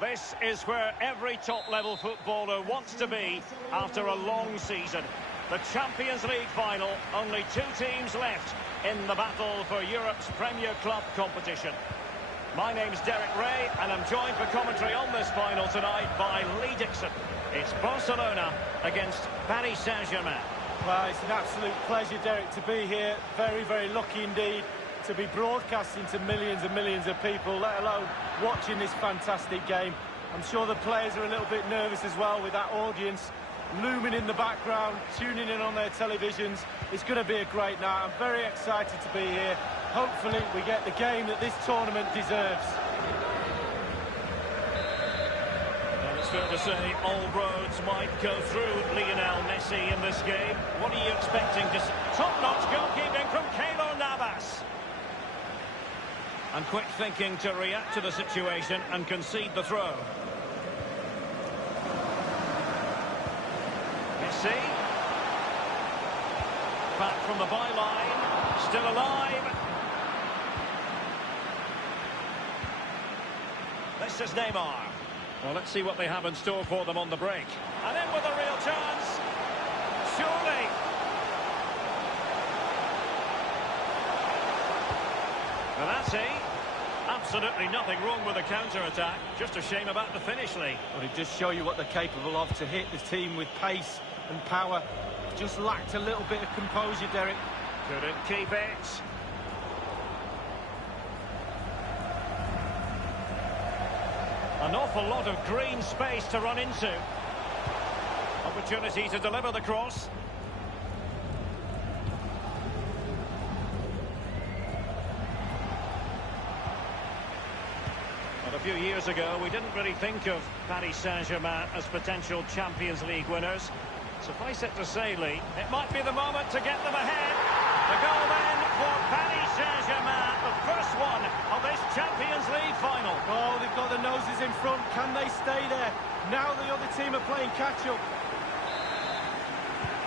This is where every top-level footballer wants to be after a long season. The Champions League final, only two teams left in the battle for Europe's Premier Club competition. My name's Derek Ray, and I'm joined for commentary on this final tonight by Lee Dixon. It's Barcelona against Paris Saint-Germain. Well, it's an absolute pleasure, Derek, to be here. Very, very lucky indeed to be broadcasting to millions and millions of people, let alone watching this fantastic game. I'm sure the players are a little bit nervous as well with that audience looming in the background, tuning in on their televisions. It's going to be a great night. I'm very excited to be here. Hopefully we get the game that this tournament deserves. Well, it's fair to say all roads might go through Lionel Messi in this game. What are you expecting? Just top-notch goalkeeping from Keylor Navas. And quick thinking to react to the situation and concede the throw. Messi. Back from the byline. Still alive. This is Neymar. Well, let's see what they have in store for them on the break. And in with a real chance. Surely. Verratti. Absolutely nothing wrong with the counter-attack. Just a shame about the finish, Lee. Well, it does show you what they're capable of to hit the team with pace and power. Just lacked a little bit of composure, Derek. Couldn't keep it. An awful lot of green space to run into. Opportunity to deliver the cross. A few years ago, we didn't really think of Paris Saint-Germain as potential Champions League winners. Suffice it to say, Lee, it might be the moment to get them ahead. The goal then for Paris Saint-Germain, the first one of this Champions League final. Oh, they've got the noses in front. Can they stay there? Now the other team are playing catch-up.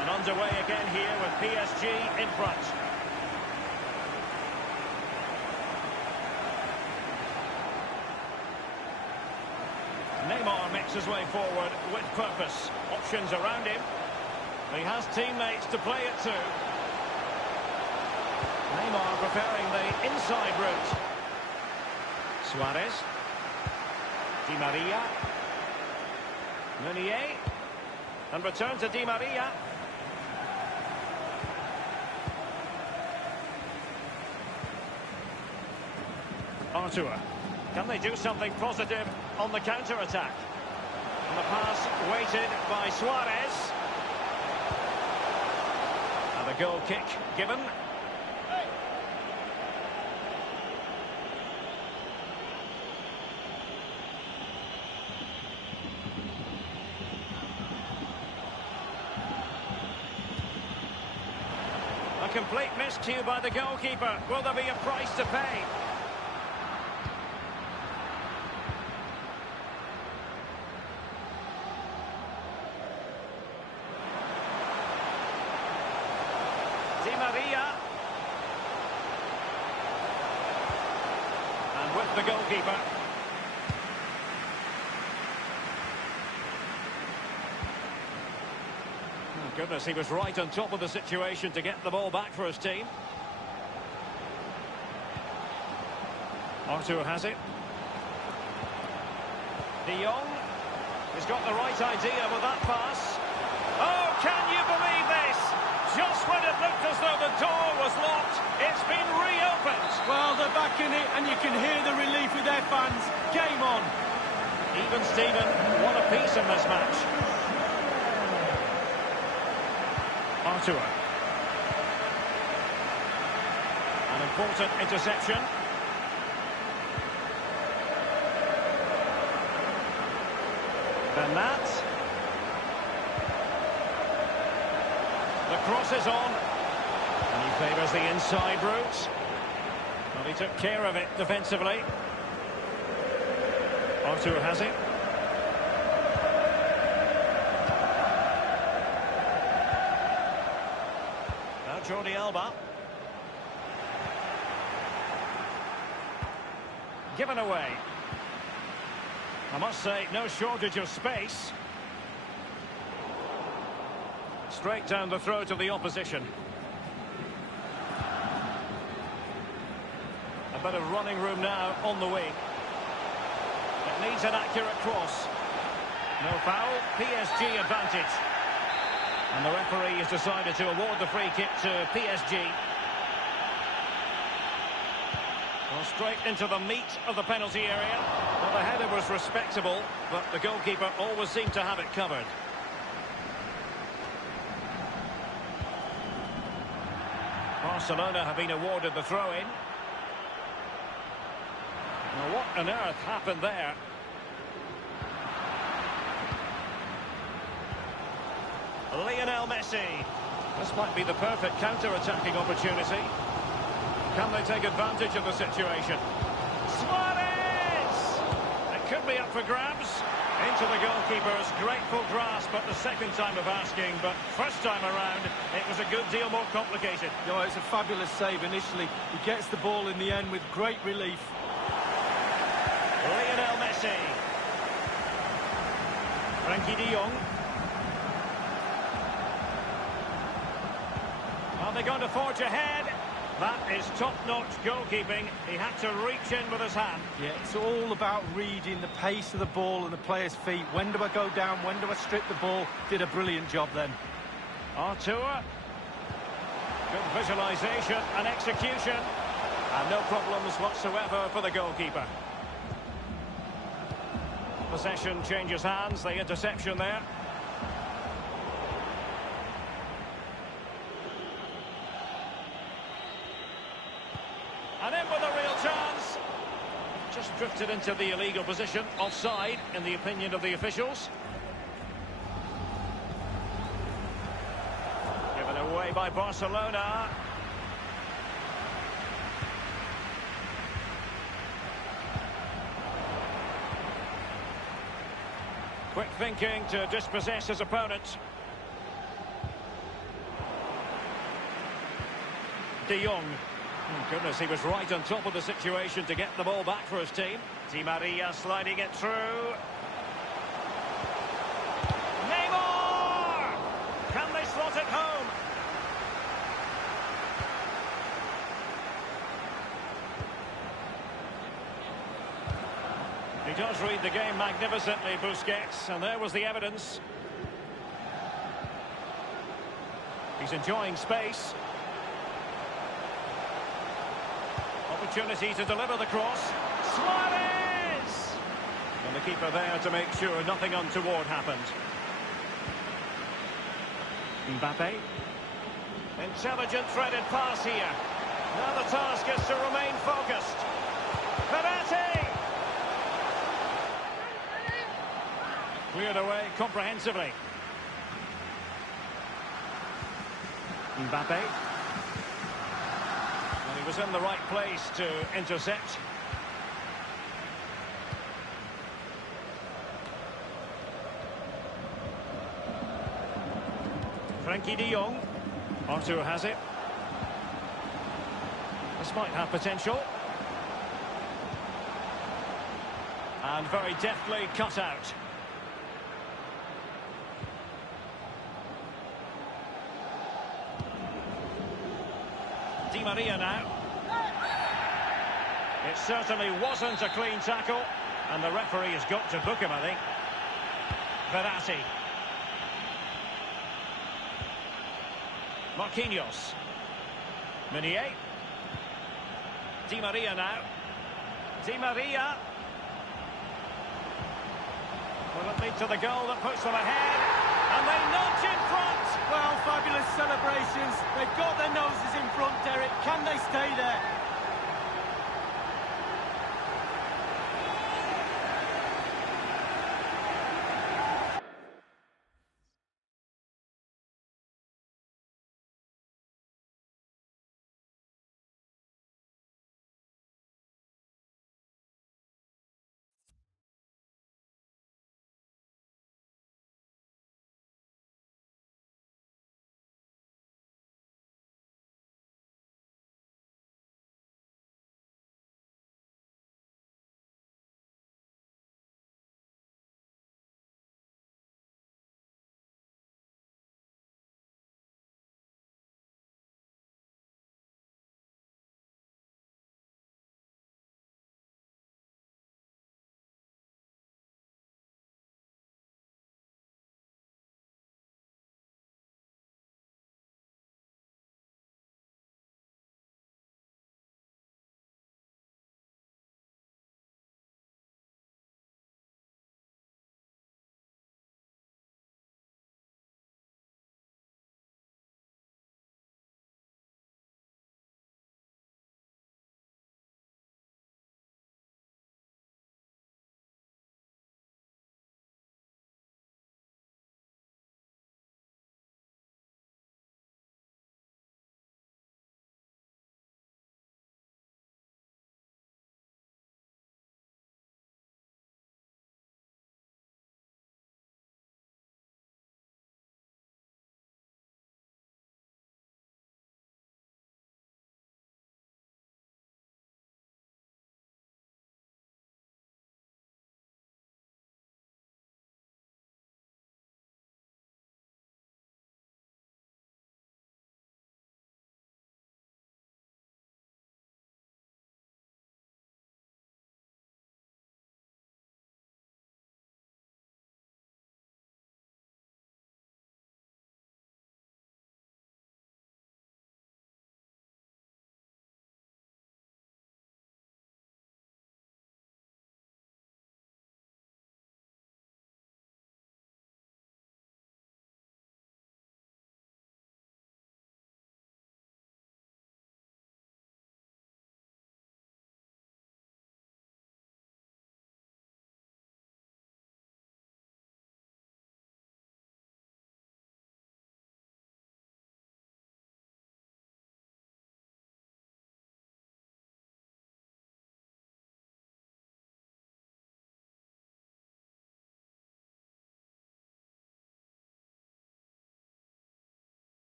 And underway again here with PSG in front. Neymar makes his way forward with purpose. Options around him. He has teammates to play it to. Neymar preferring the inside route. Suarez. Di Maria. Meunier. And return to Di Maria. Arthur. Can they do something positive on the counter-attack? And the pass weighted by Suarez. And a goal kick given. A complete miscue by the goalkeeper. Will there be a price to pay? Di Maria. And with the goalkeeper. Oh, goodness, he was right on top of the situation to get the ball back for his team. Arthur has it. De Jong. He's got the right idea with that pass. Oh, can you believe this? Just when it looked as though the door was locked, it's been reopened. Well, they're back in it, and you can hear the relief with their fans. Game on. Even Steven, what a piece in this match. Arthur. An important interception. Bernat. The cross is on. And he favours the inside route. Well, he took care of it defensively. Arthur has it. Now Jordi Alba. Given away. I must say, no shortage of space. Straight down the throat of the opposition. A bit of running room now on the wing. It needs an accurate cross. No foul, PSG advantage. And the referee has decided to award the free kick to PSG. Well, straight into the meat of the penalty area. Well, the header was respectable, but the goalkeeper always seemed to have it covered. Barcelona have been awarded the throw-in. Now, what on earth happened there? Lionel Messi. This might be the perfect counter-attacking opportunity. Can they take advantage of the situation? Suarez! It could be up for grabs. Into the goalkeeper's grateful grasp at the second time of asking, but first time around, it was a good deal more complicated. No, it's a fabulous save initially. He gets the ball in the end with great relief. Lionel Messi. Frenkie de Jong. Are they going to forge ahead? That is top-notch goalkeeping. He had to reach in with his hand. Yeah, it's all about reading the pace of the ball and the player's feet. When do I go down? When do I strip the ball? Did a brilliant job then. Artur. Good visualisation and execution. And no problems whatsoever for the goalkeeper. Possession changes hands. The interception there. And in with a real chance. Just drifted into the illegal position. Offside, in the opinion of the officials. Given away by Barcelona. Quick thinking to dispossess his opponent. De Jong. Oh, goodness, he was right on top of the situation to get the ball back for his team. Di Maria sliding it through. Neymar! Can they slot it home? He does read the game magnificently, Busquets, and there was the evidence. He's enjoying space. Opportunity to deliver the cross. Suarez! And the keeper there to make sure nothing untoward happened. Mbappe. Intelligent threaded pass here. Now the task is to remain focused. Verratti! Cleared away comprehensively. Mbappe. He was in the right place to intercept. Frenkie de Jong. Artur has it. This might have potential. And very deftly cut out. Di Maria now. It certainly wasn't a clean tackle, and the referee has got to book him, I think. Verratti. Marquinhos. Meunier. Di Maria now. Di Maria. Will it lead to the goal that puts them ahead? And they nudge in front! Well, fabulous celebrations. They've got their noses in front, Derek. Can they stay there?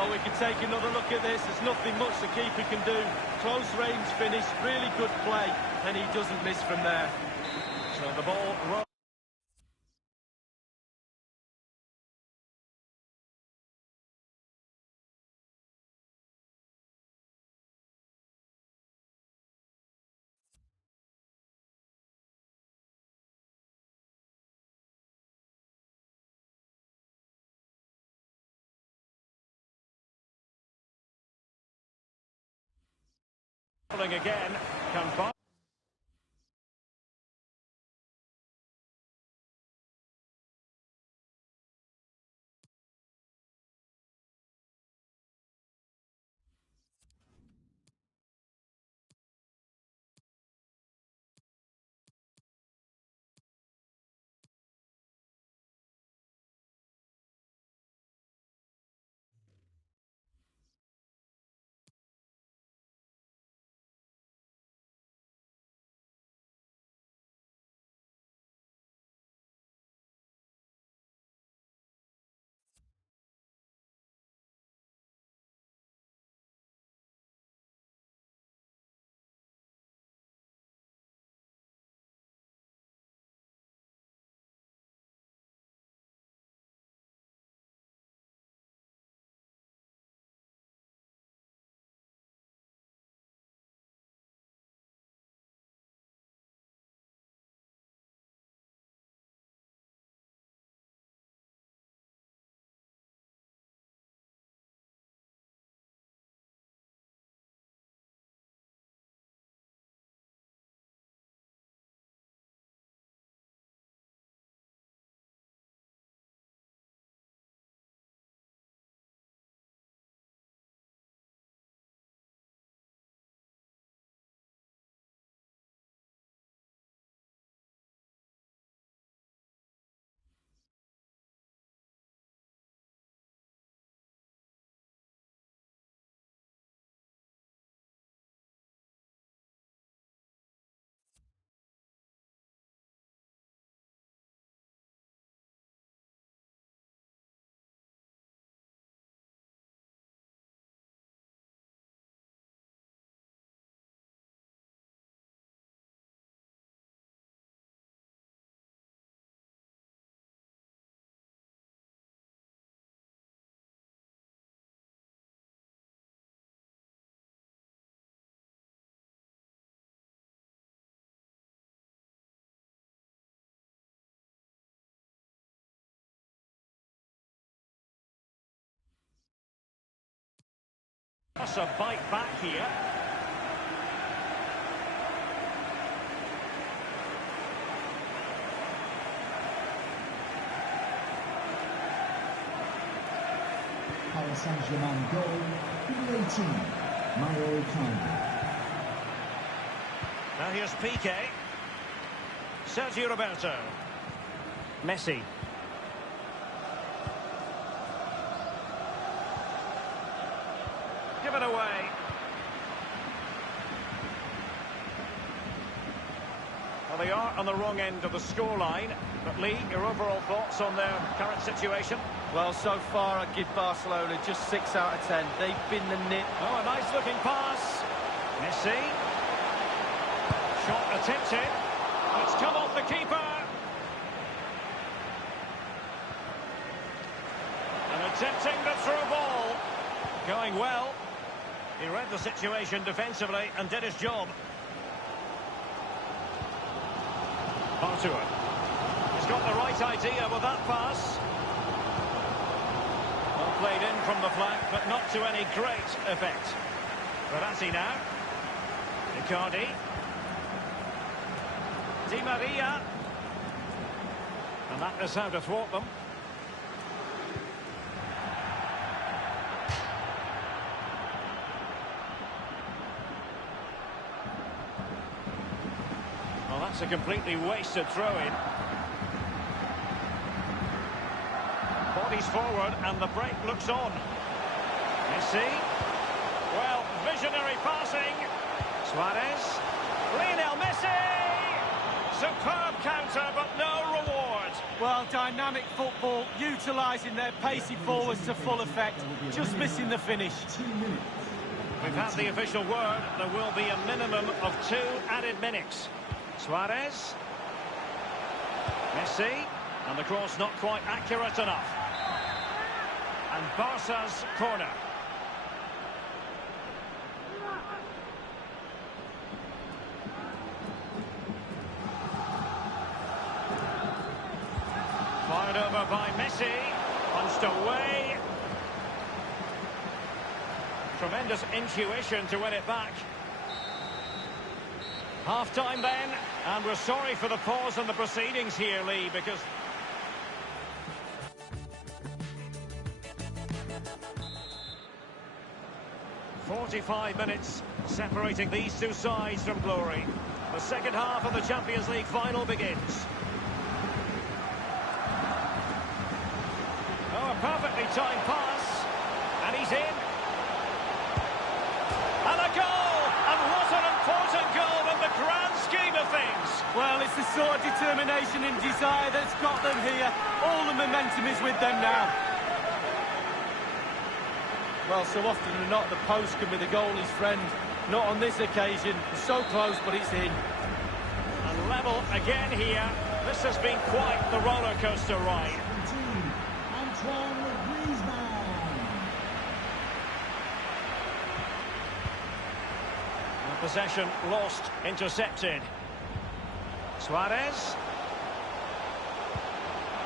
Well, we can take another look at this. There's nothing much the keeper can do. Close range finish, really good play, and he doesn't miss from there. So the ball rolls. Again, can find. That's a bite back here. Paris Saint-Germain goal, number 18, Mario Kane. Now here's Piqué. Sergio Roberto. Messi. Give it away. Well, they are on the wrong end of the scoreline. But Lee, your overall thoughts on their current situation? Well, so far I'd give Barcelona just 6 out of 10. They've been the nit. Oh, a nice looking pass. Messi. Shot attempted. It's come off the keeper. And attempting the through ball. Going well. He read the situation defensively and did his job. Bartua. He's got the right idea with that pass. Well played in from the flank, but not to any great effect. Verratti now. Icardi. Di Maria. And that is how to thwart them. Well, that's a completely wasted throw-in. Bodies forward and the break looks on. Messi. Well, visionary passing. Suarez. Lionel Messi! superb counter, but no reward. Well, dynamic football, utilising their pacey forwards to full effect, just missing the finish. 2 minutes. We've had the official word. There will be a minimum of 2 added minutes. Suarez. Messi. And the cross not quite accurate enough. And Barca's corner. Fired over by Messi. Punched away. Tremendous intuition to win it back. Half-time then, and we're sorry for the pause in the proceedings here, Lee, because... ...45 minutes separating these two sides from glory. The second half of the Champions League final begins. Oh, a perfectly timed pass, and he's in. And a goal! And what an important goal in the grand scheme of things! Well, it's the sort of determination and desire that's got them here. All the momentum is with them now. Well, so often than not, the post can be the goalie's friend. Not on this occasion. So close, but it's in. And level again here. This has been quite the roller coaster ride. 17, Antoine Griezmann. Possession lost, intercepted. Suarez.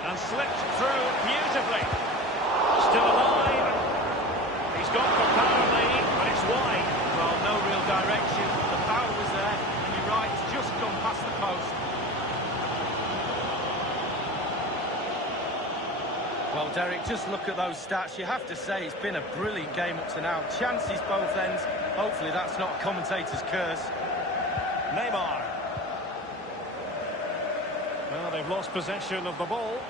And slipped through beautifully. Still alive. He's gone for power lead, but it's wide. Well, no real direction. The power was there, and you're right, it's just gone past the post. Well, Derek, just look at those stats. You have to say it's been a brilliant game up to now. Chances both ends. Hopefully that's not a commentator's curse. Neymar. Well, they've lost possession of the ball.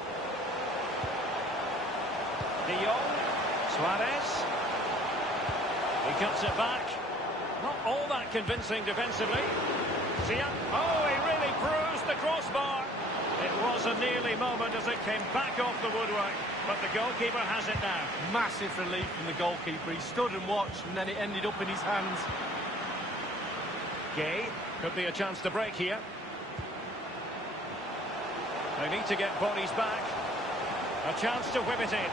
De Jong. Suarez. He cuts it back. Not all that convincing defensively. Zia. Oh, he really bruised the crossbar. It was a nearly moment as it came back off the woodwork, but the goalkeeper has it now. Massive relief from the goalkeeper. He stood and watched, and then it ended up in his hands. Gay. Could be a chance to break here. They need to get bodies back. A chance to whip it in.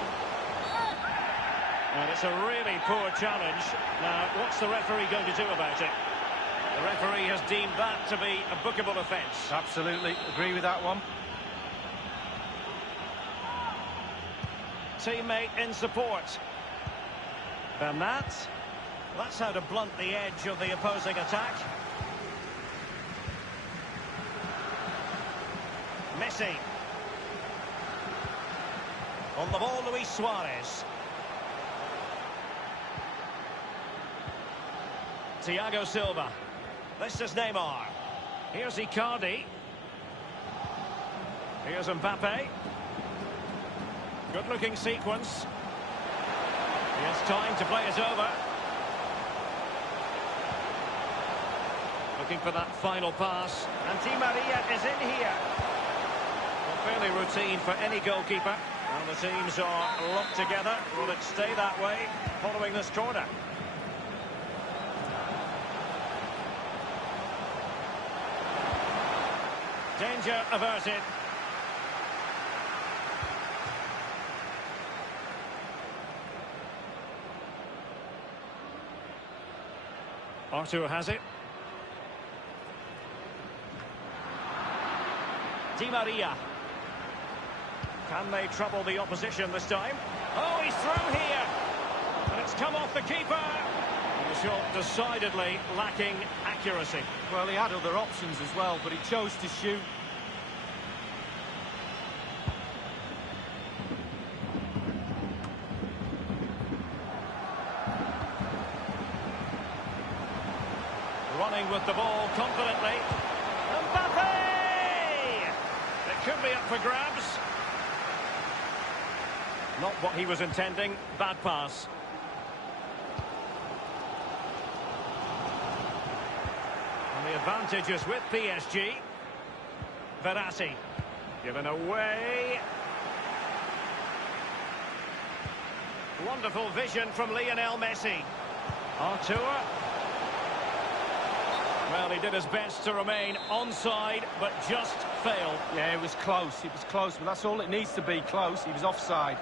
And it's a really poor challenge. Now, what's the referee going to do about it? The referee has deemed that to be a bookable offence. Absolutely, agree with that one. Teammate in support. Bernat. That's how to blunt the edge of the opposing attack. Messi. On the ball, Luis Suarez. Thiago Silva. This is Neymar. Here's Icardi. Here's Mbappe. Good-looking sequence. He has time to play it over. Looking for that final pass. And Di Maria is in here. Well, fairly routine for any goalkeeper. And the teams are locked together. Will it stay that way following this corner? Danger averted. Arthur has it. Di Maria. Can they trouble the opposition this time? Oh, he's through here. And it's come off the keeper. The shot decidedly lacking accuracy. Well, he had other options as well, but he chose to shoot. Running with the ball confidently. Mbappe! It could be up for grabs. Not what he was intending. Bad pass. And the advantage is with PSG. Verratti. Given away. Wonderful vision from Lionel Messi. Artur. Well, he did his best to remain onside, but just failed. Yeah, it was close, but that's all it needs to be, close. He was offside.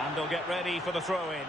And they'll get ready for the throw-in.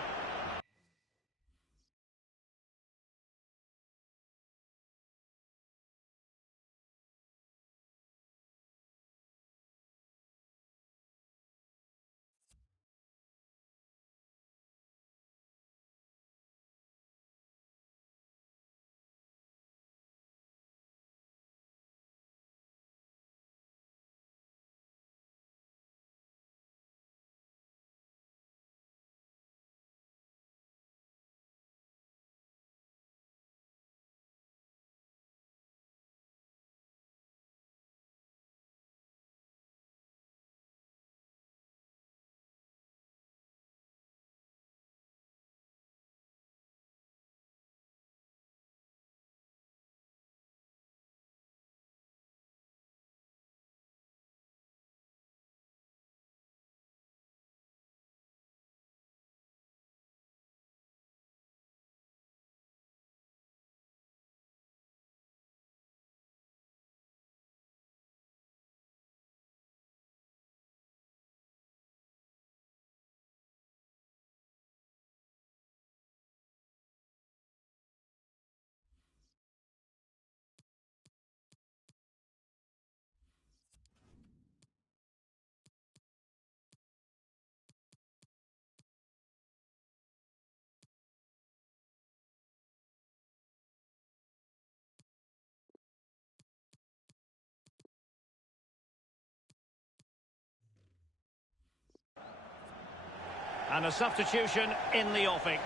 And a substitution in the offing.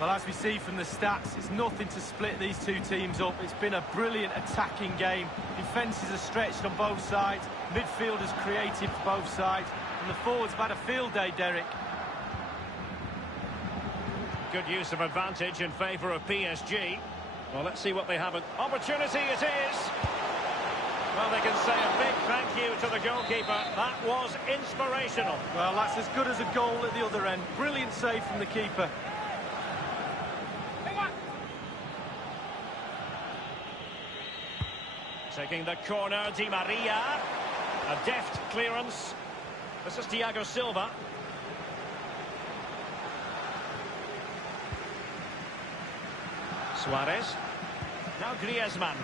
Well, as we see from the stats, it's nothing to split these two teams up. It's been a brilliant attacking game. Defences are stretched on both sides. Midfielders creative for both sides. And the forwards have had a field day, Derek. Good use of advantage in favour of PSG. Well, let's see what they have. An opportunity it is. Well, they can say a big thank you to the goalkeeper. That was inspirational. Well, that's as good as a goal at the other end. Brilliant save from the keeper. Taking the corner, Di Maria. A deft clearance. This is Thiago Silva. Suarez. Now Griezmann.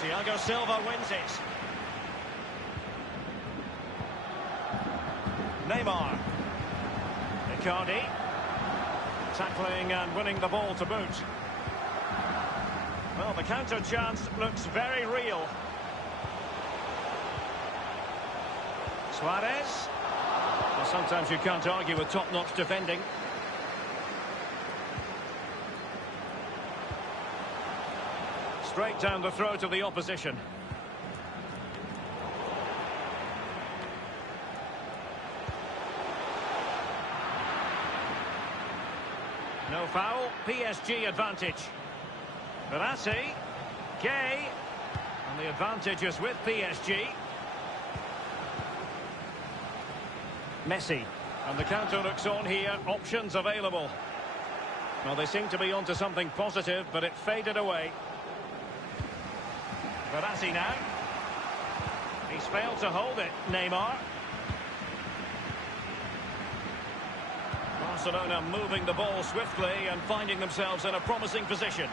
Thiago Silva wins it. Neymar. Icardi. Tackling and winning the ball to boot. Well, the counter chance looks very real. Suarez. Well, sometimes you can't argue with top-notch defending. Straight down the throat of the opposition. No foul, PSG advantage. Verratti, Gay, and the advantage is with PSG. Messi, and the counter looks on here, options available. Well, they seem to be onto something positive, but it faded away. Verratti now. He's failed to hold it, Neymar. Barcelona moving the ball swiftly and finding themselves in a promising position.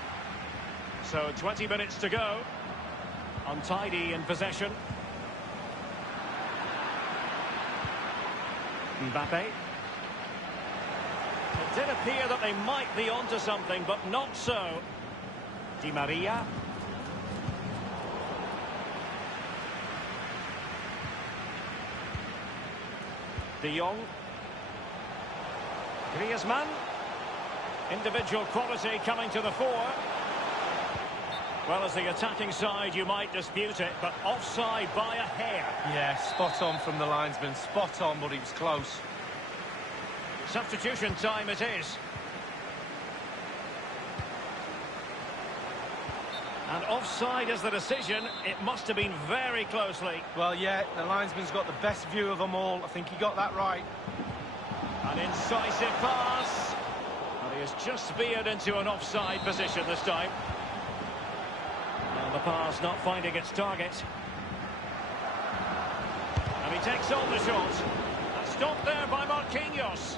So 20 minutes to go. Untidy in possession. Mbappe. It did appear that they might be onto something, but not so. Di Maria. De Jong. Griezmann. Individual quality coming to the fore. Well, as the attacking side, you might dispute it, but offside by a hair. Yeah, spot on from the linesman. Spot on, but he was close. Substitution time it is. And offside is the decision. It must have been very closely. Well, yeah, the linesman's got the best view of them all. I think he got that right. An incisive pass. And he has just veered into an offside position this time. And the pass not finding its target. And he takes on the shot. And stopped there by Marquinhos.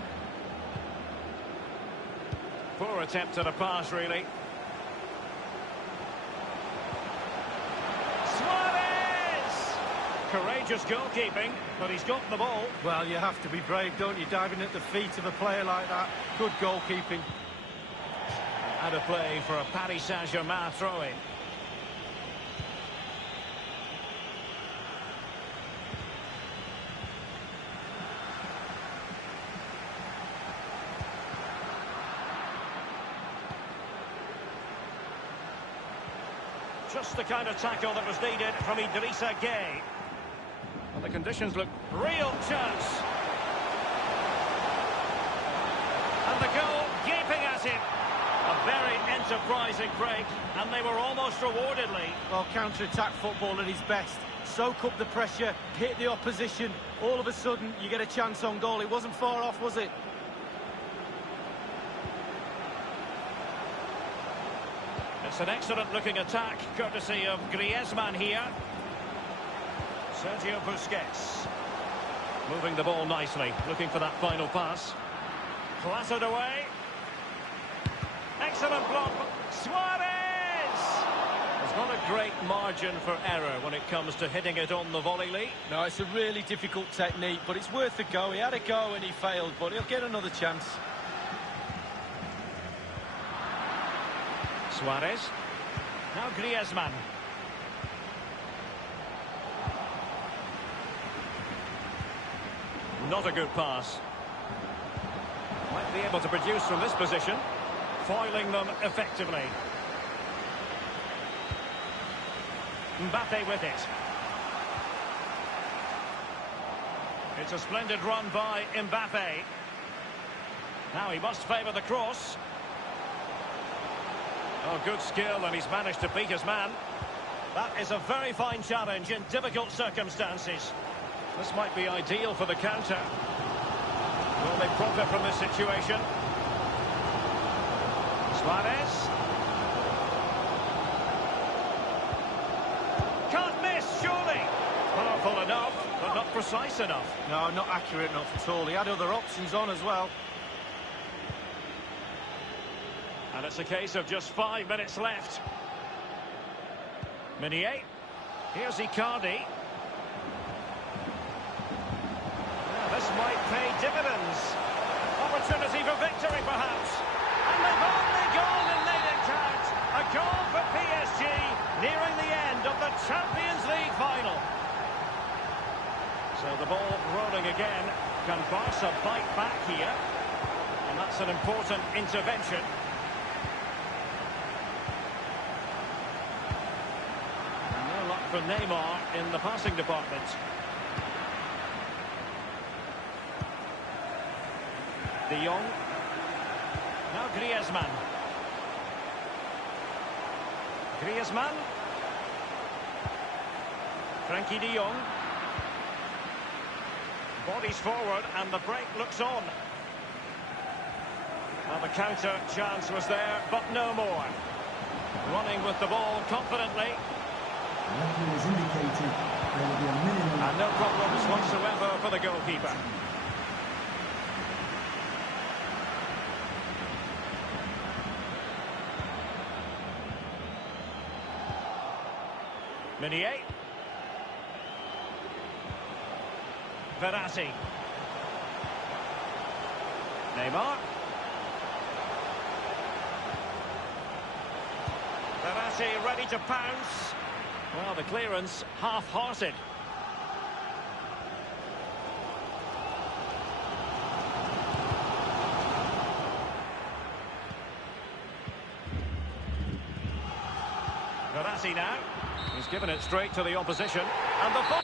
Poor attempt at a pass, really. Courageous goalkeeping, but he's got the ball. Well, you have to be brave, don't you, diving at the feet of a player like that. Good goalkeeping. And a play for a Paris Saint-Germain throw-in. Just the kind of tackle that was needed from Idrissa Gueye. And the conditions look real chance. And the goal gaping at him. A very enterprising break, and they were almost rewarded, Lee. Well, counter-attack football at his best. Soak up the pressure, hit the opposition. All of a sudden, you get a chance on goal. It wasn't far off, was it? It's an excellent-looking attack, courtesy of Griezmann here. Sergio Busquets. Moving the ball nicely, looking for that final pass. Clattered away. Excellent block. Suarez! There's not a great margin for error when it comes to hitting it on the volley, Lee. No, it's a really difficult technique, but it's worth a go. He had a go and he failed, but he'll get another chance. Suarez. Now Griezmann. Not a good pass. Might be able to produce from this position. Foiling them effectively. Mbappe with it. It's a splendid run by Mbappe. Now he must favour the cross. Oh, good skill, and he's managed to beat his man. That is a very fine challenge in difficult circumstances. This might be ideal for the counter. Will they profit from this situation? Suarez. Can't miss, surely. Powerful enough, but not precise enough. No, not accurate enough at all. He had other options on as well. And it's a case of just 5 minutes left. Meunier. Here's Icardi. This might pay dividends. Opportunity for victory, perhaps. And they've only gone and made it count. A goal for PSG, nearing the end of the Champions League final. So the ball rolling again. Can Barca bite back here? And that's an important intervention. And no luck for Neymar in the passing department. De Jong. Now Griezmann. Griezmann. Frankie de Jong. Bodies forward and the break looks on. Well, the counter chance was there, but no more. Running with the ball confidently. The referee has indicated there will be a minimum. And no problems whatsoever for the goalkeeper. Meunier. Verratti. Neymar. Verratti ready to pounce. Well, the clearance half-hearted. Verratti now. He's given it straight to the opposition. And the ball...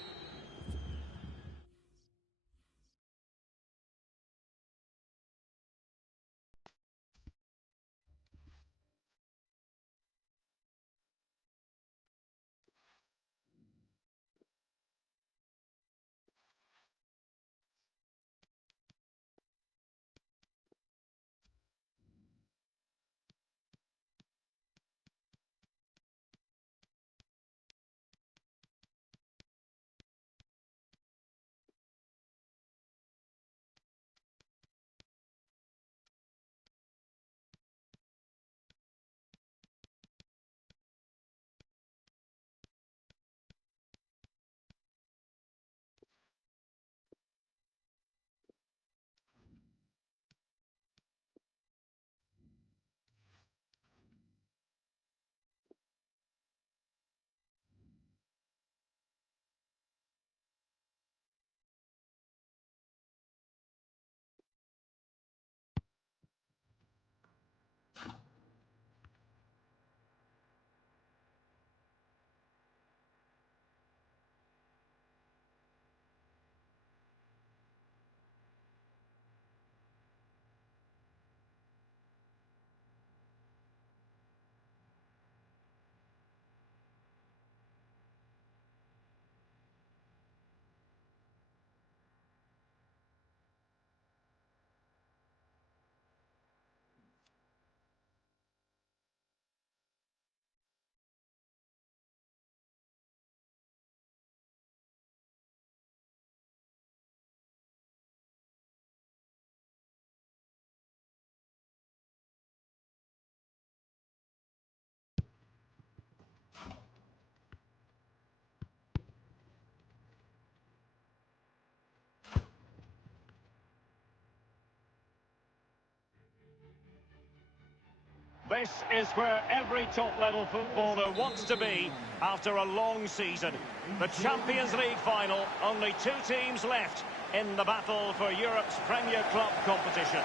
This is where every top-level footballer wants to be after a long season. The Champions League final, only two teams left in the battle for Europe's Premier Club competition.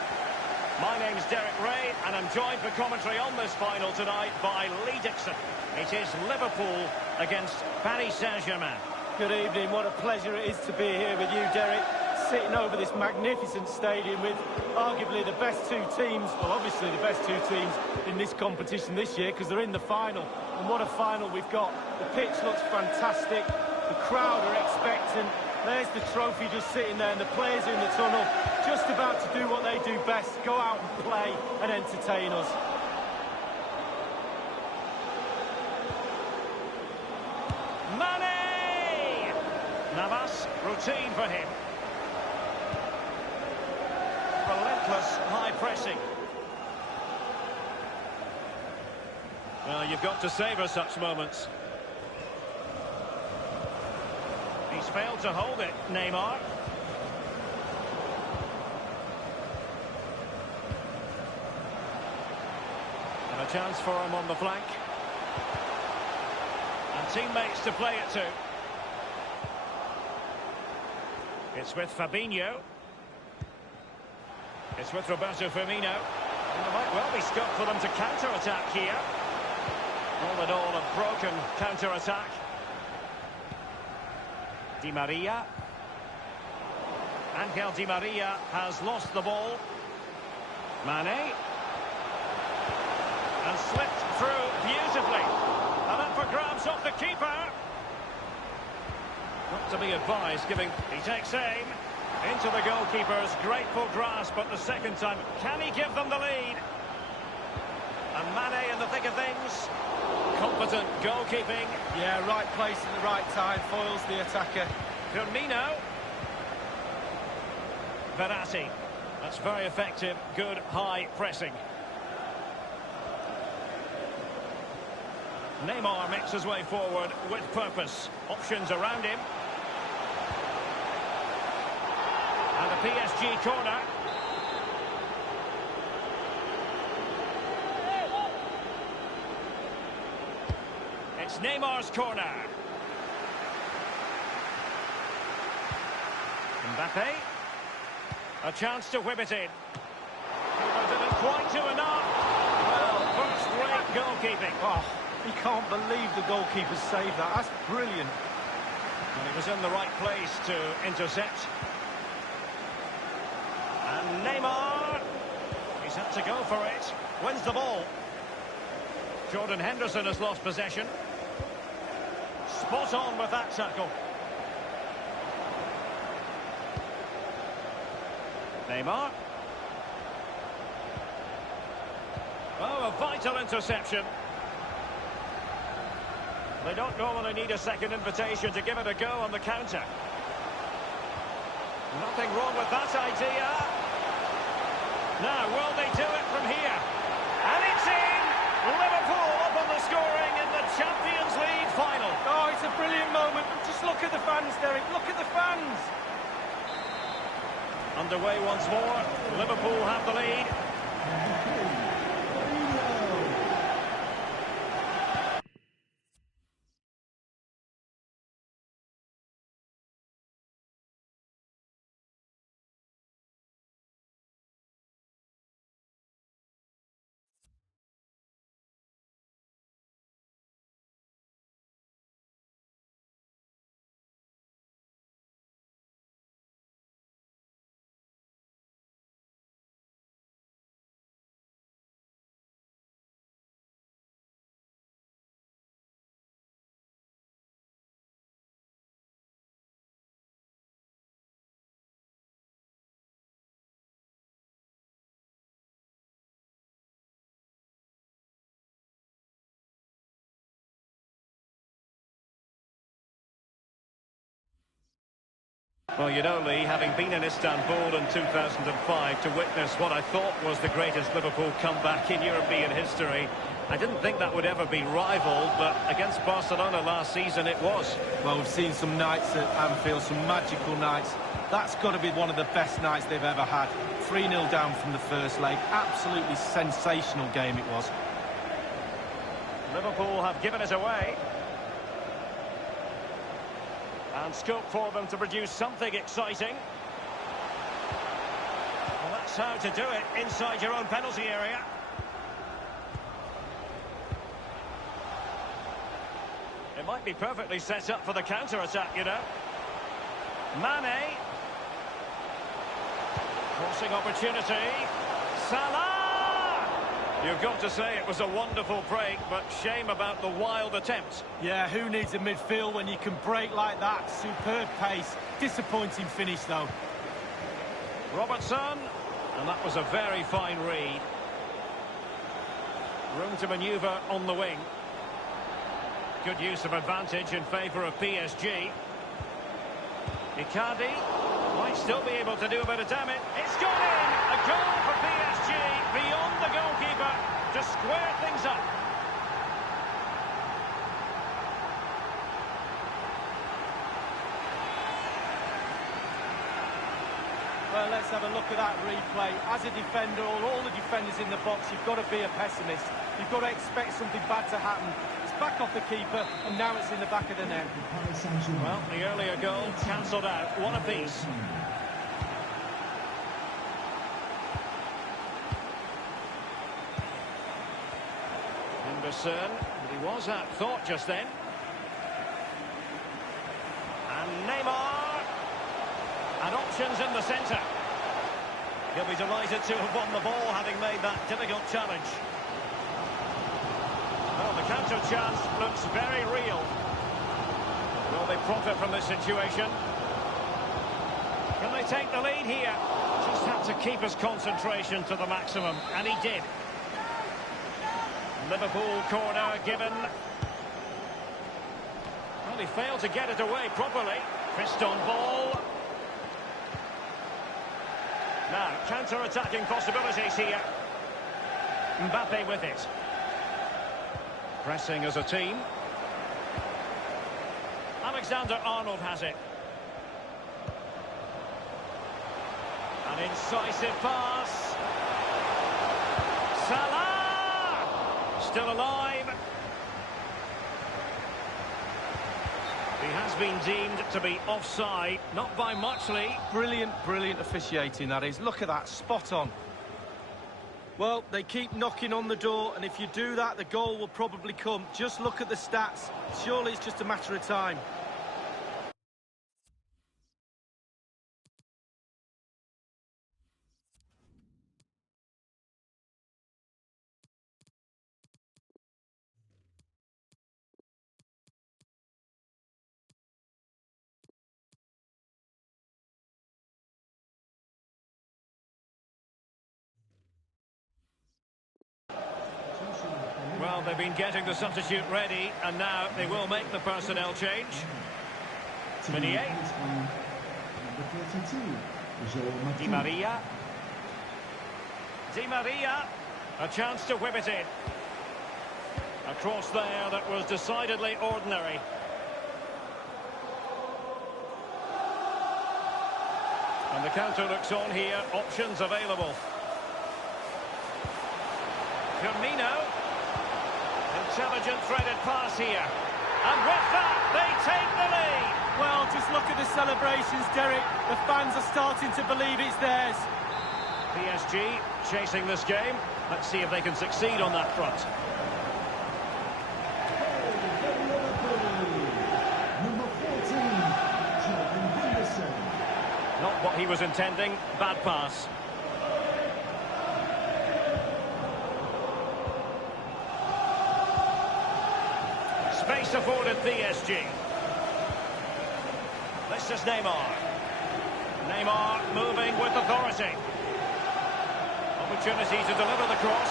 My name's Derek Ray, and I'm joined for commentary on this final tonight by Lee Dixon. It is Liverpool against Paris Saint-Germain. Good evening. What a pleasure it is to be here with you, Derek. Sitting over this magnificent stadium with arguably the best two teams, well, obviously the best two teams in this competition this year because they're in the final. And what a final we've got. The pitch looks fantastic. The crowd are expectant. There's the trophy just sitting there, and the players are in the tunnel, just about to do what they do best, go out and play and entertain us. Mane! Navas, routine for him. Relentless high pressing. Well, you've got to savour such moments. He's failed to hold it, Neymar. And a chance for him on the flank. And teammates to play it to. It's with Fabinho. It's with Roberto Firmino. And there might well be scope for them to counter-attack here. All in all, a broken counter-attack. Di Maria. Angel Di Maria has lost the ball. Mane. And slipped through beautifully. And up for grabs off the keeper. Not to be advised, he takes aim. Into the goalkeeper's grateful grasp at the second time. Can he give them the lead? And Mane in the thick of things. Competent goalkeeping. Yeah, right place at the right time. Foils the attacker. Firmino. Verratti. That's very effective. Good high pressing. Neymar makes his way forward with purpose. Options around him. And a PSG corner. It's Neymar's corner. Mbappe. A chance to whip it in. Keeper didn't quite do enough. Well, first-rate goalkeeping. Oh, He can't believe the goalkeeper saved that. That's brilliant. And he was in the right place to intercept. And Neymar, he's had to go for it. Wins the ball. Jordan Henderson has lost possession. Spot on with that tackle. Neymar. Oh, a vital interception. They don't normally need a second invitation to give it a go on the counter. Nothing wrong with that idea. Now, will they do it from here? And it's in! Liverpool up on the scoring in the Champions League final. Oh, it's a brilliant moment. Just look at the fans, Derek. Look at the fans. Underway once more. Liverpool have the lead. Well, you know, Lee, having been in Istanbul in 2005 to witness what I thought was the greatest Liverpool comeback in European history, I didn't think that would ever be rivaled, but against Barcelona last season it was. Well, we've seen some nights at Anfield, some magical nights. That's got to be one of the best nights they've ever had. 3-0 down from the first leg. Absolutely sensational game it was. Liverpool have given it away. And scope for them to produce something exciting. Well, that's how to do it inside your own penalty area. It might be perfectly set up for the counter-attack, you know. Mane. Crossing opportunity. Salah! You've got to say it was a wonderful break, but shame about the wild attempt. Yeah, who needs a midfield when you can break like that? Superb pace. Disappointing finish, though. Robertson. And that was a very fine read. Room to manoeuvre on the wing. Good use of advantage in favour of PSG. Icardi might still be able to do a bit of damage. It's gone in! A goal for PSG beyond the goalkeeper to square things up. Well, let's have a look at that replay. As a defender, or all the defenders in the box, you've got to be a pessimist. You've got to expect something bad to happen. It's back off the keeper, and now it's in the back of the net. Well, the earlier goal cancelled out. One apiece. Henderson, but he was at thought just then. And Neymar. And options in the centre. He'll be delighted to have won the ball, having made that difficult challenge. Well, the counter chance looks very real. Will they profit from this situation? Can they take the lead here? Just had to keep his concentration to the maximum, and he did. Liverpool corner given. Well, he failed to get it away properly. Fist on ball. Now, counter-attacking possibilities here. Mbappe with it. Pressing as a team. Alexander-Arnold has it. An incisive pass. Salah! Still alive. He has been deemed to be offside, not by much, Lee. Brilliant, brilliant officiating, that is. Look at that, spot on. Well, they keep knocking on the door, and if you do that, the goal will probably come. Just look at the stats. Surely it's just a matter of time. Well, they've been getting the substitute ready, and now they will make the personnel change. Meunier. Di Maria. Di Maria. A chance to whip it in. A cross there that was decidedly ordinary. And the counter looks on here. Options available. Firmino. Intelligent threaded pass here. And with that, they take the lead. Well, just look at the celebrations, Derek. The fans are starting to believe it's theirs. PSG chasing this game. Let's see if they can succeed on that front. Number 14, Not what he was intending. Bad pass. Space afforded PSG. This is Neymar. Neymar moving with authority. Opportunity to deliver the cross.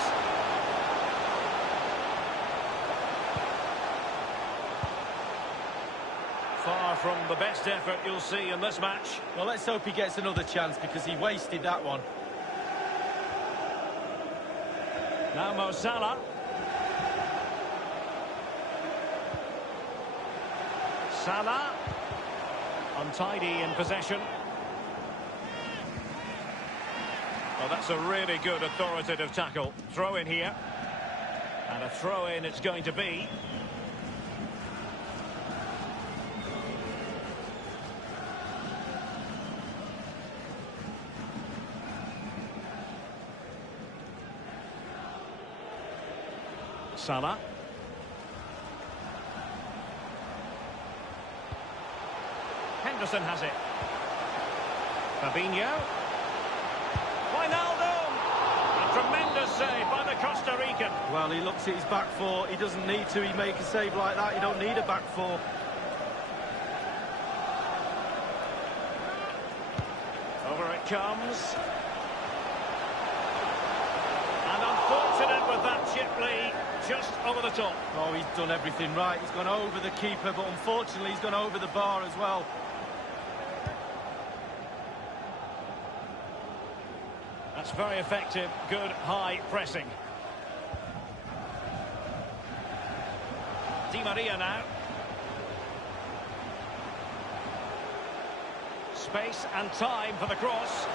Far from the best effort you'll see in this match. Well, let's hope he gets another chance because he wasted that one. Now Mo Salah. Salah. Untidy in possession. Well, that's a really good authoritative tackle. Throw in here. And a throw in it's going to be. Salah. Henderson has it. Fabinho. Wijnaldum. A tremendous save by the Costa Rican. Well, he looks at his back four. He doesn't need to. He make a save like that. You don't need a back four. Over it comes. And unfortunate with that chip lead, just over the top. Oh, he's done everything right. He's gone over the keeper, but unfortunately he's gone over the bar as well. That's very effective, good high pressing. Di Maria now. Space and time for the cross.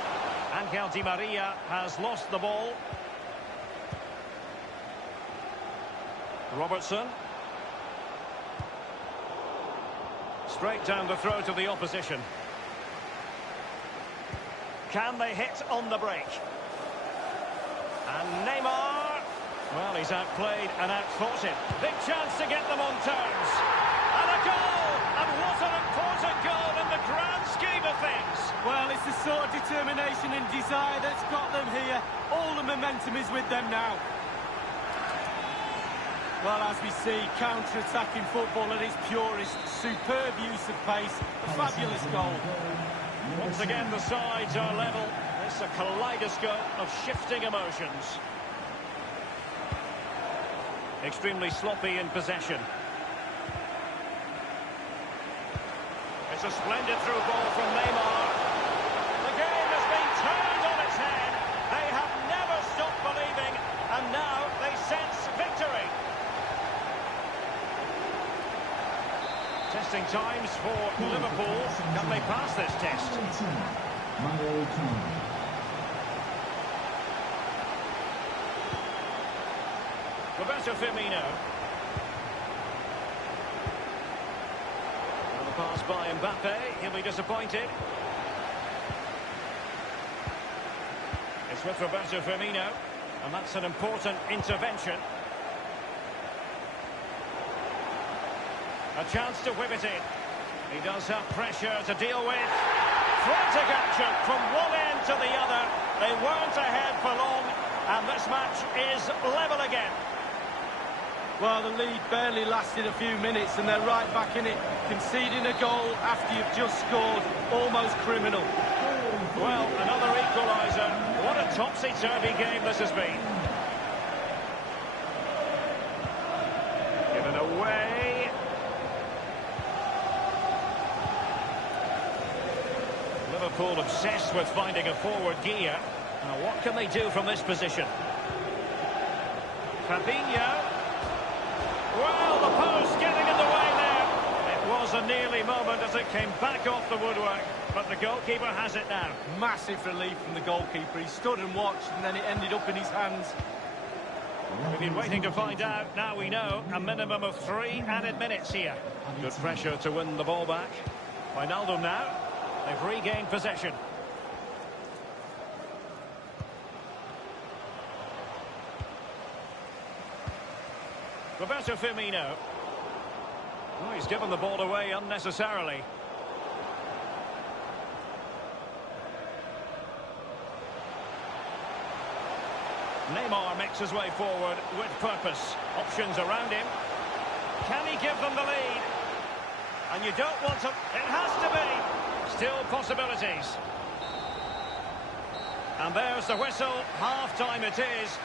Angel Di Maria has lost the ball. Robertson. Straight down the throat of the opposition. Can they hit on the break? And Neymar. Well, he's outplayed and outfought him. Big chance to get them on terms. And a goal! And what an important goal in the grand scheme of things. Well, it's the sort of determination and desire that's got them here. All the momentum is with them now. Well, as we see, counter-attacking football at its purest. Superb use of pace. A fabulous goal. Once again, the sides are level. It's a kaleidoscope of shifting emotions. Extremely sloppy in possession. It's a splendid through ball from Neymar. The game has been turned on its head. They have never stopped believing, and now they sense victory. Testing times for Liverpool. Can they pass this test? Roberto Firmino. And the pass by Mbappe. He'll be disappointed. It's with Roberto Firmino. And that's an important intervention. A chance to whip it in. He does have pressure to deal with. Frantic action from one end to the other. They weren't ahead for long, and this match is level again. Well, the lead barely lasted a few minutes, and they're right back in it. Conceding a goal after you've just scored, almost criminal. Well, another equaliser. What a topsy-turvy game this has been. Given away. Liverpool obsessed with finding a forward gear. Now, what can they do from this position? Fabinho. Well, the post getting in the way there. It was a nearly moment as it came back off the woodwork, but the goalkeeper has it now. Massive relief from the goalkeeper. He stood and watched, and then it ended up in his hands. We've been waiting to find out. Now we know. A minimum of 3 added minutes here. Good pressure to win the ball back. Wijnaldum now. They've regained possession. Roberto Firmino. Oh, he's given the ball away unnecessarily. Neymar makes his way forward with purpose. Options around him. Can he give them the lead? And you don't want to... It has to be. Still possibilities. And there's the whistle. Half-time it is.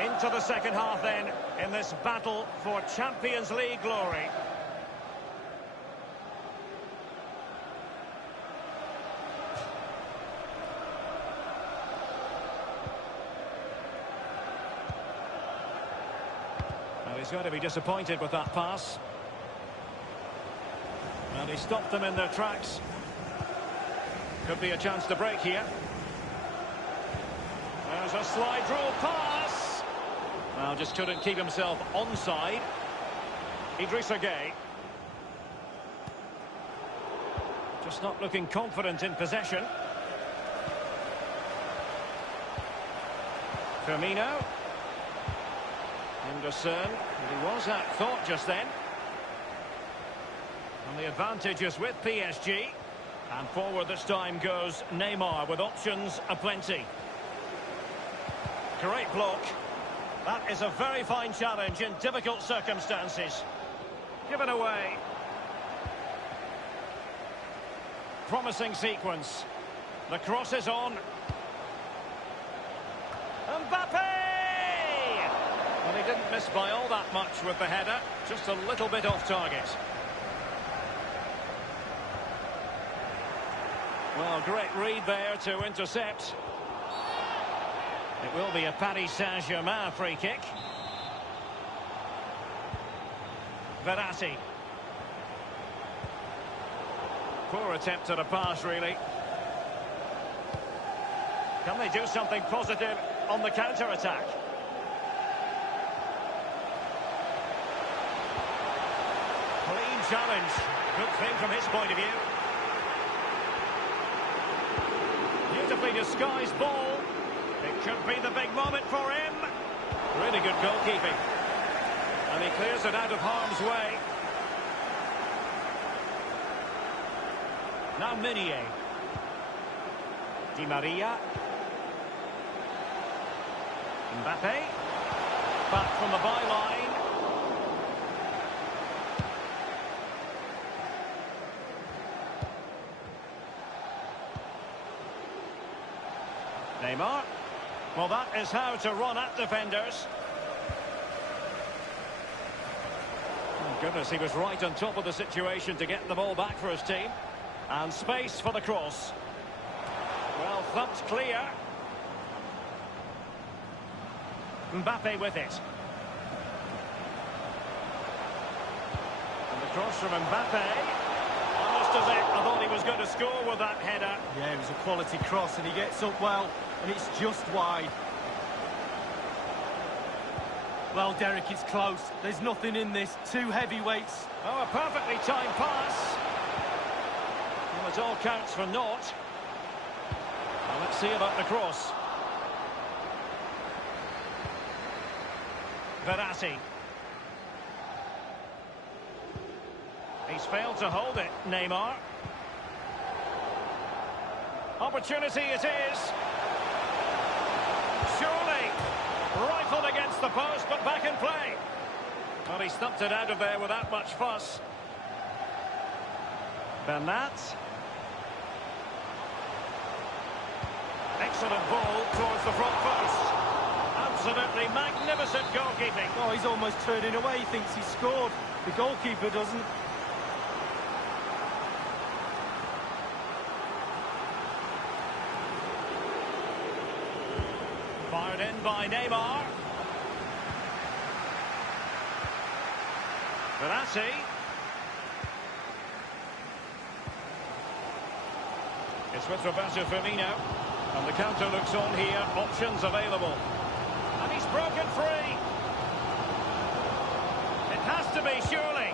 Into the second half then, in this battle for Champions League glory. Well, he's going to be disappointed with that pass. And he stopped them in their tracks. Could be a chance to break here. There's a slide rule pass. Well, just couldn't keep himself onside. Idrissa Gueye. Just not looking confident in possession. Firmino. Henderson, he was at thought just then. And the advantage is with PSG. And forward this time goes Neymar with options aplenty. Great block. That is a very fine challenge in difficult circumstances. Given away. Promising sequence. The cross is on. Mbappe! Well, he didn't miss by all that much with the header. Just a little bit off target. Well, great read there to intercept. It will be a Paris Saint-Germain free kick. Verratti. Poor attempt at a pass, really. Can they do something positive on the counter-attack? Clean challenge. Good thing from his point of view. Beautifully disguised ball. It could be the big moment for him. Really good goalkeeping. And he clears it out of harm's way. Now Meunier. Di Maria. Mbappe. Back from the byline. Neymar. Well, that is how to run at defenders. Oh, goodness, he was right on top of the situation to get the ball back for his team. And space for the cross. Well, thumped clear. Mbappe with it. And the cross from Mbappe. Almost as if I thought he was going to score with that header. Yeah, it was a quality cross and he gets up well, and it's just wide. Well, Derek, it's close. There's nothing in this. Two heavyweights. Oh, a perfectly timed pass. Well, it all counts for naught. Well, let's see about the cross. Verratti. He's failed to hold it, Neymar. Opportunity it is. Surely. Rifled against the post, but back in play. Well, he stumped it out of there without much fuss. Bernat. Excellent ball towards the front post. Absolutely magnificent goalkeeping. Oh, he's almost turning away. He thinks he scored. The goalkeeper doesn't. Fired in by Neymar. Verratti. It's with Roberto Firmino. And the counter looks on here. Options available. And he's broken free. It has to be, surely.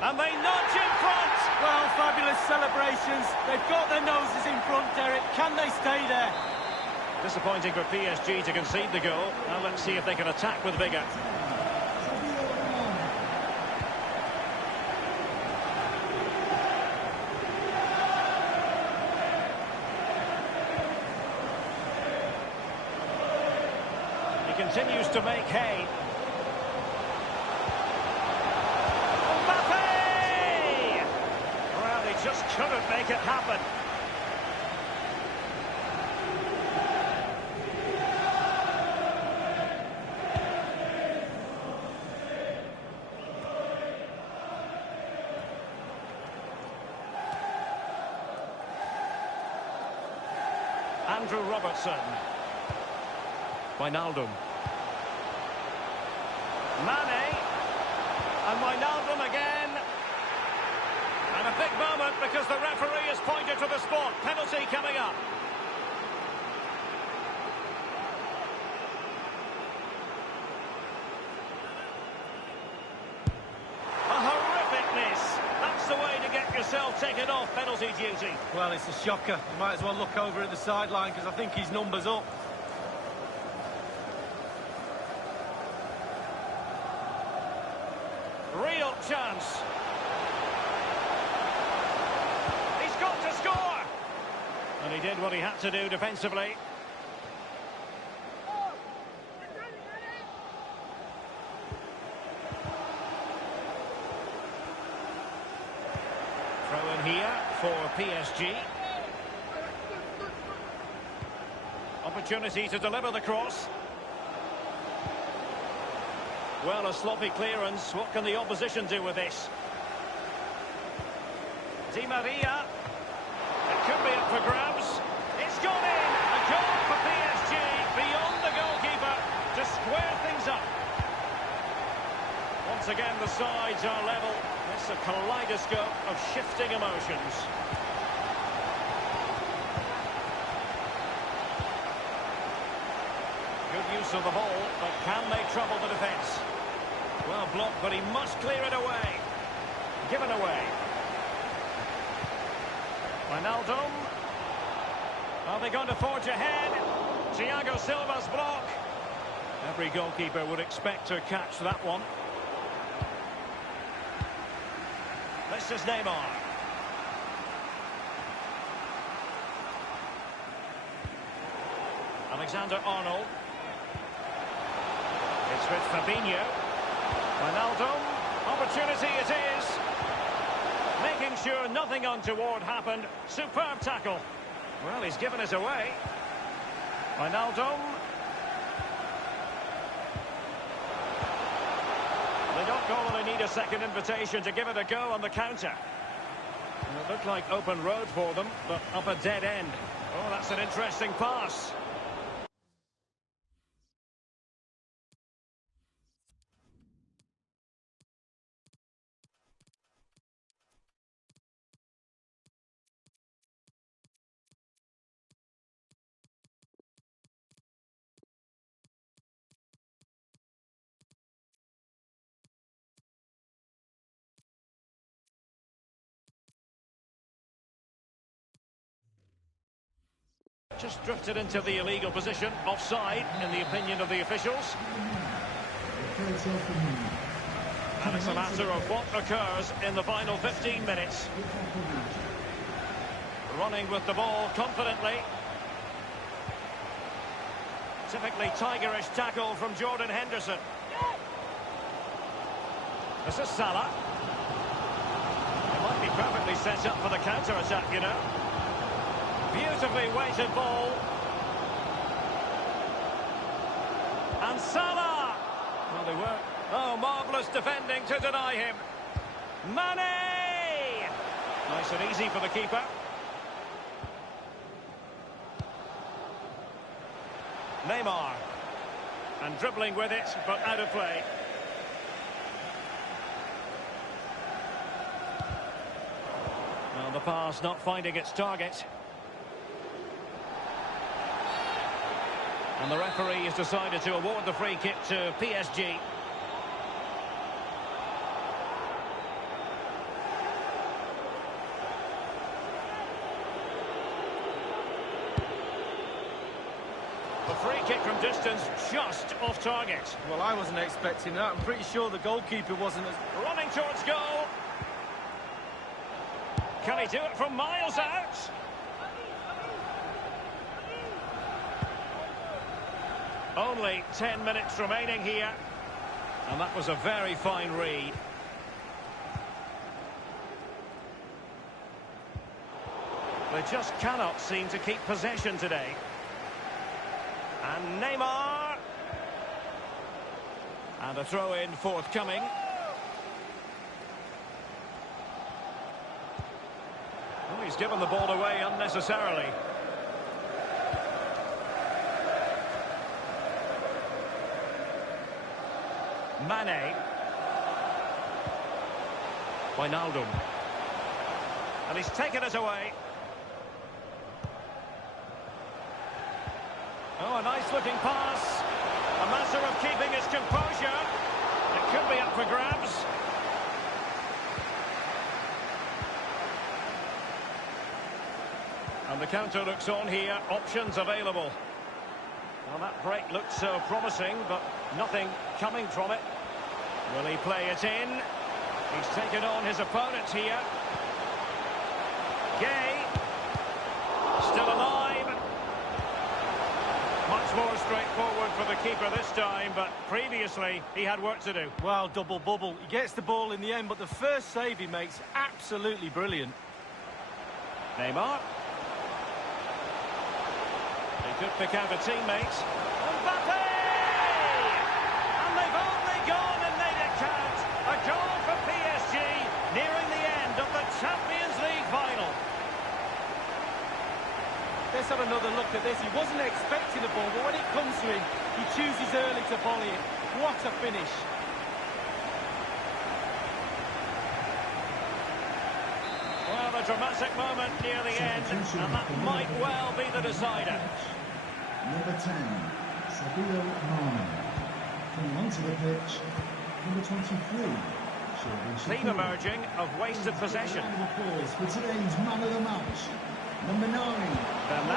And they nudge in front. Well, fabulous celebrations. They've got their noses in front, Derek. Can they stay there? Disappointing for PSG to concede the goal. Now let's see if they can attack with vigour. He continues to make hay. Mbappe! Well, he just couldn't make it happen. Andrew Robertson. Wijnaldum. Mane. And Wijnaldum again. And a big moment because the referee has pointed to the spot. Penalty coming up. A horrific miss. That's the way to get yourself taken off penalty duty. Well, it's a shocker. You might as well look over at the sideline because I think his number's up. cross. He's got to score! And he did what he had to do defensively. Throw in here for PSG. Opportunity to deliver the cross. Well, a sloppy clearance. What can the opposition do with this? Di Maria. It could be up for grabs. It's gone in. A goal for PSG beyond the goalkeeper to square things up. Once again, the sides are level. It's a kaleidoscope of shifting emotions. Good use of the ball, but can they trouble the defence? Well blocked, but he must clear it away. Given away. Wijnaldum. Are they going to forge ahead? Thiago Silva's block. Every goalkeeper would expect to catch that one. This is Neymar. Alexander-Arnold. It's with Fabinho. Wijnaldum. Opportunity it is. Making sure nothing untoward happened. Superb tackle. Well, he's given it away. Wijnaldum. They don't go and they need a second invitation to give it a go on the counter. And it looked like open road for them, but up a dead end. Oh, that's an interesting pass. Just drifted into the illegal position, offside, in the opinion of the officials. And it's a matter of what occurs in the final 15 minutes. Running with the ball confidently. Typically tigerish tackle from Jordan Henderson. This is Salah. It might be perfectly set up for the counter-attack, you know. Beautifully weighted ball. And Salah! Well, they were. Oh, marvellous defending to deny him. Mane! Nice and easy for the keeper. Neymar. And dribbling with it, but out of play. Well, the pass not finding its target. And the referee has decided to award the free kick to PSG. The free kick from distance just off target. Well, I wasn't expecting that. I'm pretty sure the goalkeeper wasn't as... Running towards goal. Can he do it from miles out? Only 10 minutes remaining here. And that was a very fine read. They just cannot seem to keep possession today. And Neymar. And a throw-in forthcoming. Oh, he's given the ball away unnecessarily. Mane. Wijnaldum. And he's taken it away. Oh, a nice-looking pass. A matter of keeping his composure. It could be up for grabs. And the counter looks on here. Options available. Well, that break looked so promising, but nothing coming from it. Will he play it in? He's taken on his opponent here. Gay. Still alive. Much more straightforward for the keeper this time, but previously he had work to do. Well, double bubble. He gets the ball in the end, but the first save he makes, absolutely brilliant. Neymar. He could pick out a teammate. Mbappe! And they've only gone and made it count. A goal for PSG, nearing the end of the Champions League final. Let's have another look at this. He wasn't expecting the ball, but when it comes to him, he chooses early to volley it. What a finish. Well, a dramatic moment near the end, and that might well be the decider. Number 10, Sadio Mane. Coming onto the pitch, number 23. Theme emerging of wasted possession. For today's man of the match, number 9. And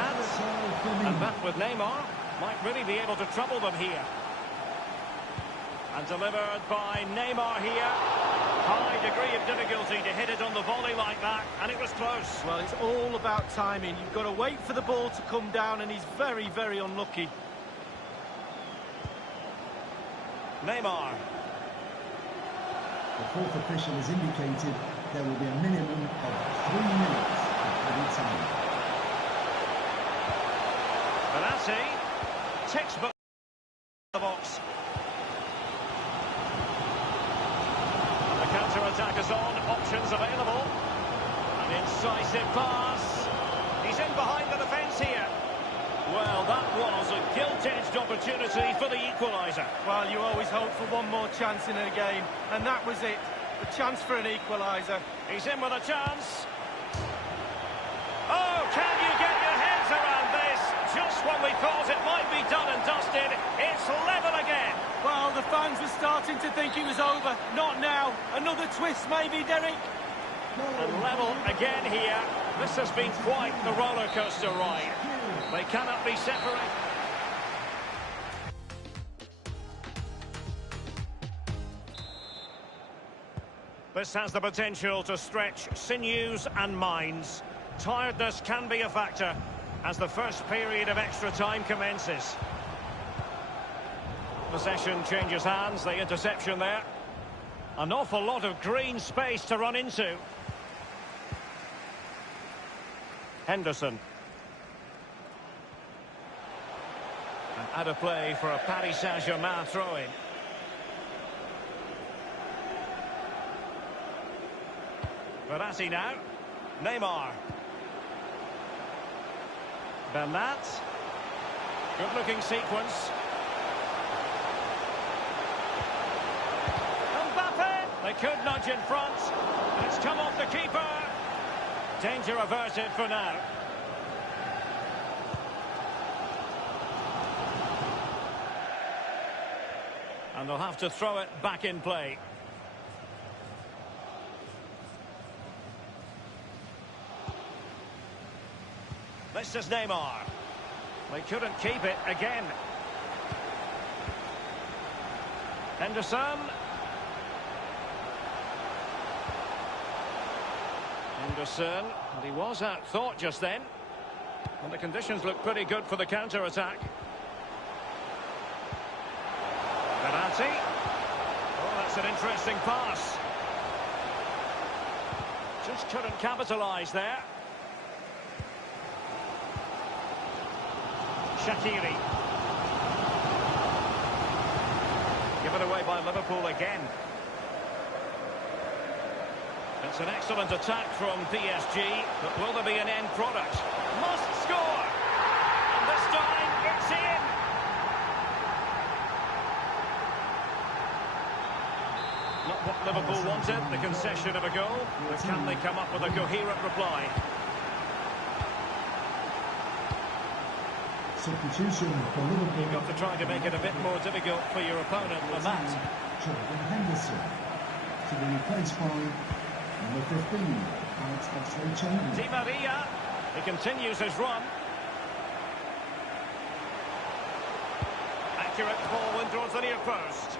that with Neymar might really be able to trouble them here. And delivered by Neymar here. High degree of difficulty to hit it on the volley like that, and it was close. Well, it's all about timing. You've got to wait for the ball to come down, and he's very, very unlucky. Neymar. The fourth official has indicated there will be a minimum of 3 minutes of added time. Benassi. Textbook the box. And the counter-attack is on. Options available. An incisive pass. He's in behind the defence here. Well, that was a gilt-edged opportunity for the equaliser. Well, you always hope for one more chance in a game, and that was it. A chance for an equaliser. He's in with a chance. Oh, can you get your heads around this? Just when we thought it might be done and dusted, it's level again. Well, the fans were starting to think it was over. Not now. Another twist maybe, Derek. And level again here. This has been quite the roller coaster ride. They cannot be separated. This has the potential to stretch sinews and minds. Tiredness can be a factor as the first period of extra time commences. Possession changes hands, the interception there. An awful lot of green space to run into. Henderson. And out of play for a Paris Saint-Germain throw-in. Verratti now. Neymar. Bernat. Good-looking sequence. Mbappe. They could nudge in front. It's come off the keeper. Danger averted for now. And they'll have to throw it back in play. This is Neymar. They couldn't keep it again. Henderson. Henderson. And he was outthought just then. And the conditions look pretty good for the counter-attack. Verratti. Oh, that's an interesting pass. Just couldn't capitalise there. Shaqiri. Given away by Liverpool again. It's an excellent attack from PSG, but will there be an end product? Must score! And this time, it's in! Not what Liverpool wanted, the concession of a goal, but can they come up with a coherent reply? Substitution for Liverpool. You've got to try to make it a bit more difficult for your opponent than that. Jordan Henderson to be replaced by number 15, Alex Oxlade-Chamberlain. Di Maria, he continues his run. Accurate ball in towards the near post.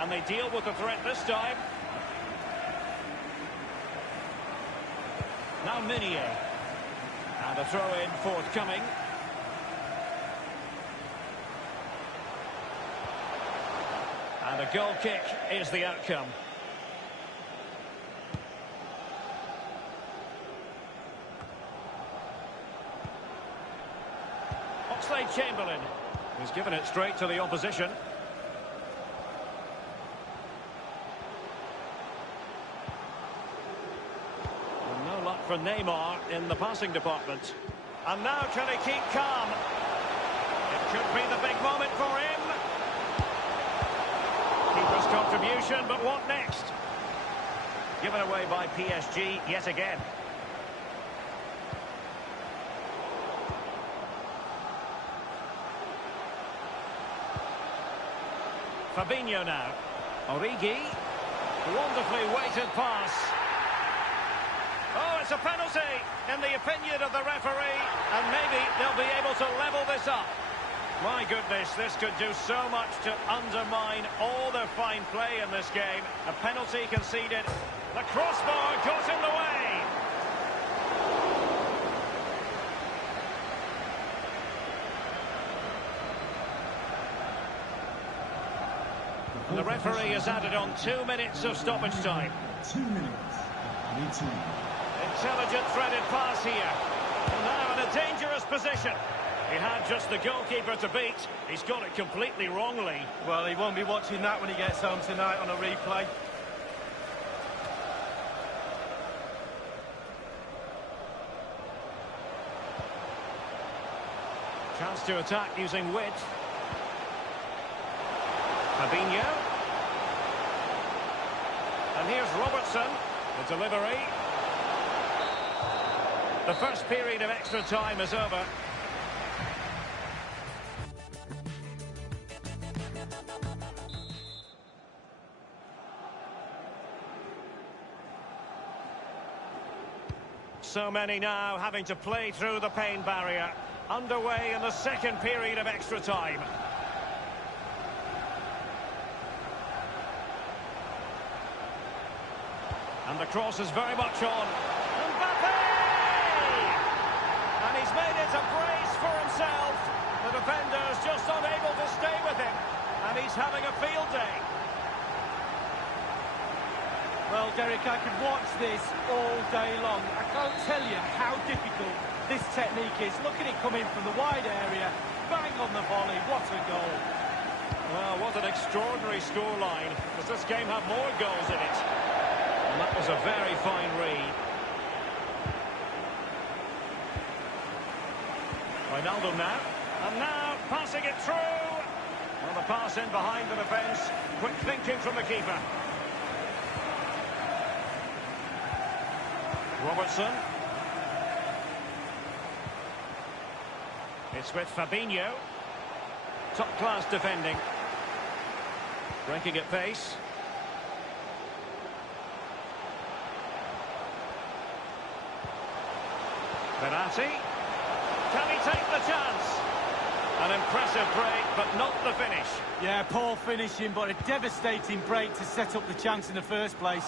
And they deal with the threat this time. Now Minier. And a throw-in forthcoming. And a goal kick is the outcome. Oxlade-Chamberlain. He's given it straight to the opposition. And no luck for Neymar in the passing department. And now can he keep calm? It could be the big moment for him. Keeper's contribution, but what next? Given away by PSG yet again. Fabinho now. Origi. Wonderfully weighted pass. Oh, it's a penalty in the opinion of the referee. And maybe they'll be able to level this up. My goodness, this could do so much to undermine all their fine play in this game. A penalty conceded. The crossbar got in the way. And the referee has added on 2 minutes of stoppage time. 2 minutes. Intelligent threaded pass here. And now in a dangerous position. He had just the goalkeeper to beat. He's got it completely wrongly. Well, he won't be watching that when he gets home tonight on a replay. Chance to attack using width. Fabinho. And here's Robertson. The delivery. The first period of extra time is over. So many now having to play through the pain barrier. Underway in the second period of extra time. And the cross is very much on. Mbappe! And he's made it a brace for himself. The defender's just unable to stay with him. And he's having a field day. Well, Derek, I could watch this all day long. I can't tell you how difficult this technique is. Look at it coming from the wide area. Bang on the volley. What a goal. Well, what an extraordinary scoreline. Does this game have more goals in it? And that was a very fine read. Ronaldo now. And now passing it through. Well, the pass in behind the defence. Quick thinking from the keeper. Robertson. It's with Fabinho. Top-class defending. Breaking at pace. Verratti. Can he take the chance? An impressive break, but not the finish. Yeah, poor finishing, but a devastating break to set up the chance in the first place.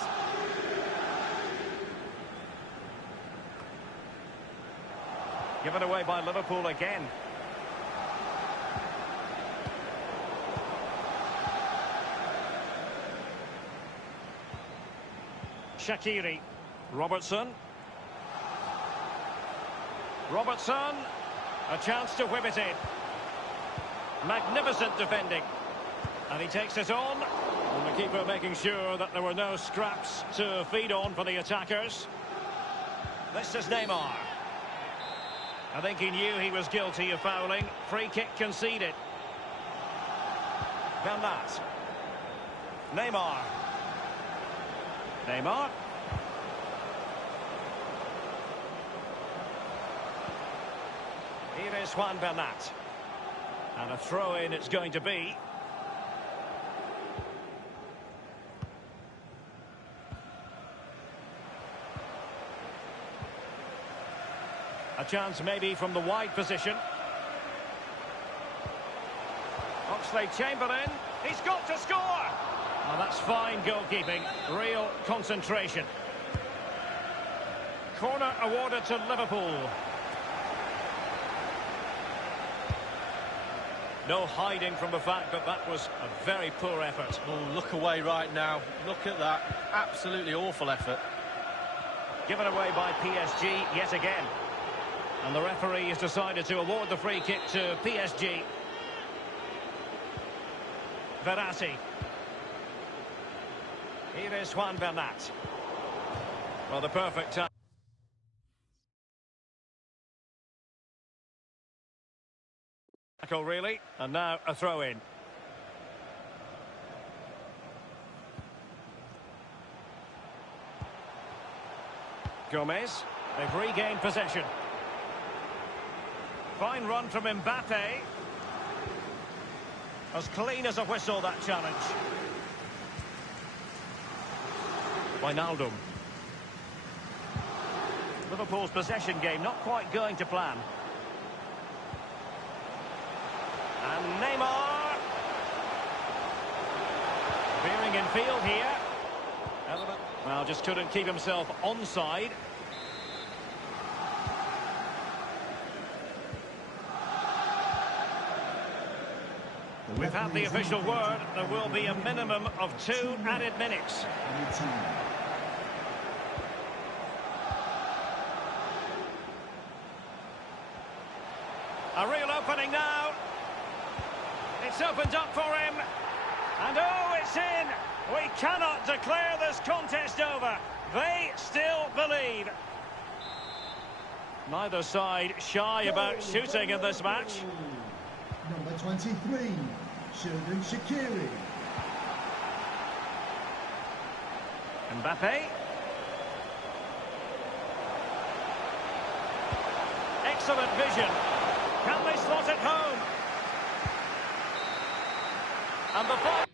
Given away by Liverpool again. Shaqiri. Robertson. Robertson. A chance to whip it in. Magnificent defending. And he takes it on. And the keeper making sure that there were no scraps to feed on for the attackers. This is Neymar. I think he knew he was guilty of fouling. Free kick conceded. Bernat. Neymar. Neymar. Here is Juan Bernat. And a throw-in it's going to be. A chance maybe from the wide position. Oxlade-Chamberlain. He's got to score! Oh, that's fine goalkeeping. Real concentration. corner awarded to Liverpool. No hiding from the fact that that was a very poor effort. Oh, look away right now. Look at that. Absolutely awful effort. Given away by PSG yet again. And the referee has decided to award the free kick to PSG. Verratti. Here is Juan Bernat. Well, the perfect time. Tackle, really. And now a throw-in. Gomez. They've regained possession. Fine run from Mbappe. As clean as a whistle, that challenge. Wijnaldum. Liverpool's possession game not quite going to plan. And Neymar. Veering in field here. Well, just couldn't keep himself onside. We've had the official word. There will be a minimum of 2 added minutes. A real opening now. It's opened up for him. And oh, it's in. We cannot declare this contest over. They still believe. Neither side shy about shooting in this match. Number 23, Sheldon Shaqiri. Mbappe. Excellent vision. Can they slot it home? And the ball.